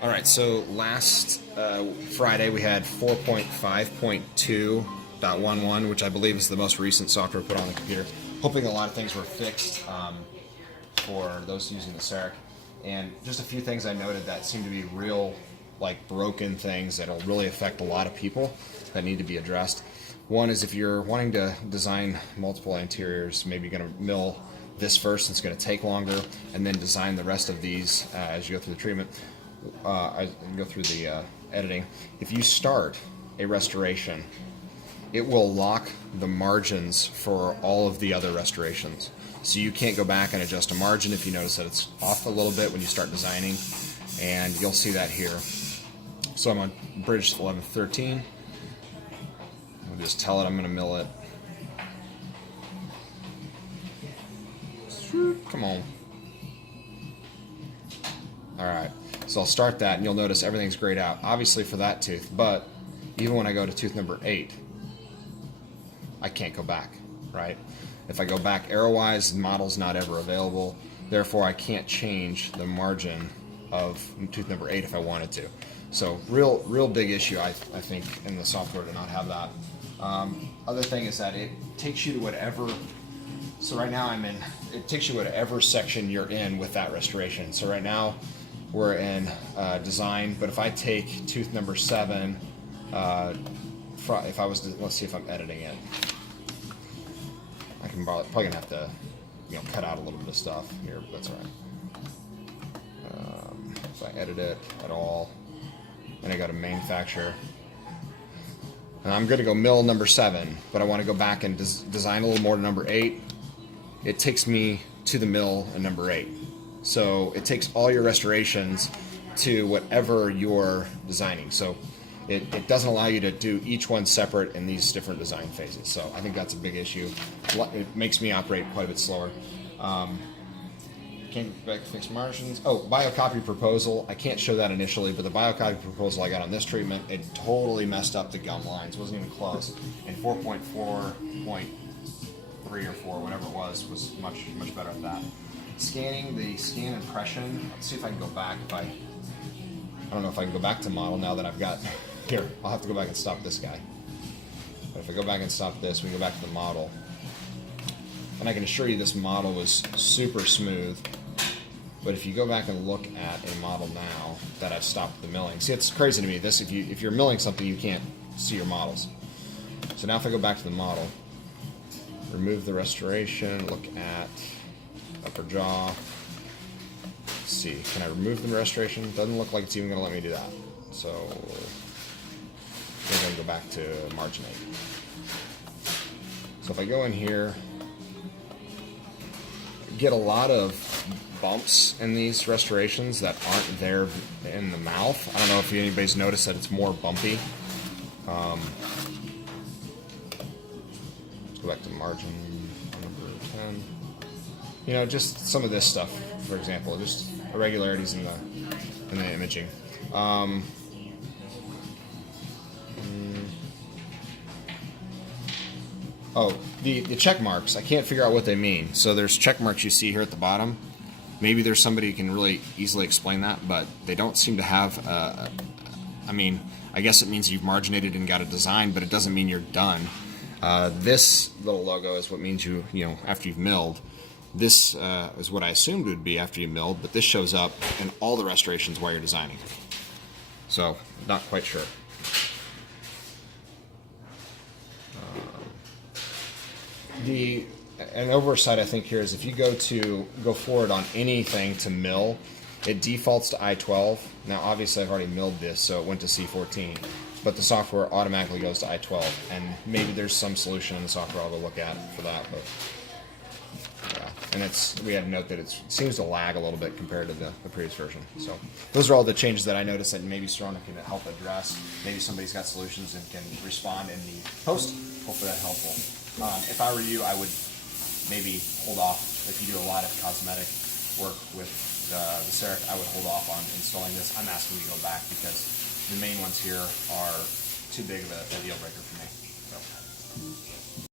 All right, so last Friday we had 4.5.2.11, which I believe is the most recent software put on the computer. Hoping a lot of things were fixed for those using the CEREC. And just a few things I noted that seem to be real, like broken things that'll really affect a lot of people that need to be addressed. One is if you're wanting to design multiple interiors, maybe you're going to mill this first, it's going to take longer, and then design the rest of these as you go through the treatment. As you go through the editing. If you start a restoration, it will lock the margins for all of the other restorations. So you can't go back and adjust a margin if you notice that it's off a little bit when you start designing, and you'll see that here. So I'm on bridge 1113. I'll just tell it I'm going to mill it. Come on. Alright, so I'll start that and you'll notice everything's grayed out, obviously for that tooth, but even when I go to tooth number 8, I can't go back, right? If I go back arrow-wise, the model's not ever available, therefore I can't change the margin of tooth number 8 if I wanted to. So real big issue, I think, in the software to not have that. Other thing is that it takes you to whatever, so right now it takes you whatever section you're in with that restoration. So right now, we're in design, but if I take tooth number 7, if I was to, let's see if I'm editing it. I can probably gonna have to, cut out a little bit of stuff here, but that's all right. If I edit it at all, and I go to manufacture, and I'm gonna go mill number 7, but I want to go back and design a little more to number 8. It takes me to the mill in number 8. So it takes all your restorations to whatever you're designing. So it doesn't allow you to do each one separate in these different design phases. So I think that's a big issue. It makes me operate quite a bit slower. Can't fix margins. Oh, biocopy proposal. I can't show that initially, but the biocopy proposal I got on this treatment, it totally messed up the gum lines. It wasn't even close. And 4.4.3 or 4, whatever it was much better at that. Scanning the scan impression. Let's see if I can go back. I don't know if I can go back to model now that I've got. Here, I'll have to go back and stop this guy. But if I go back and stop this, we go back to the model. And I can assure you this model was super smooth. But if you go back and look at a model now that I've stopped the milling. See, it's crazy to me. This, if you're milling something, you can't see your models. So now if I go back to the model, remove the restoration, look at upper jaw. Let's see, can I remove the restoration? Doesn't look like it's even going to let me do that. So I'm going to go back to margin 8. So if I go in here, get a lot of bumps in these restorations that aren't there in the mouth. I don't know if anybody's noticed that it's more bumpy. Let's go back to margin number 10. Just some of this stuff, for example, just irregularities in the imaging. Oh, the check marks, I can't figure out what they mean. So there's check marks you see here at the bottom. Maybe there's somebody who can really easily explain that, but they don't seem to have, I guess it means you've marginated and got a design, but it doesn't mean you're done. This little logo is what means after you've milled. This is what I assumed it would be after you milled, but this shows up in all the restorations while you're designing. So, not quite sure. An oversight I think here is if you go forward on anything to mill, it defaults to I12. Now obviously I've already milled this, so it went to C14, but the software automatically goes to I12, and maybe there's some solution in the software I'll go look at for that. But yeah, and we had a note that it seems to lag a little bit compared to the previous version. So those are all the changes that I noticed that maybe Serona can help address. Maybe somebody's got solutions and can respond in the post. Hopefully that's helpful. If I were you, I would maybe hold off. If you do a lot of cosmetic work with the CEREC, I would hold off on installing this. I'm asking you to go back because the main ones here are too big of a deal breaker for me. So.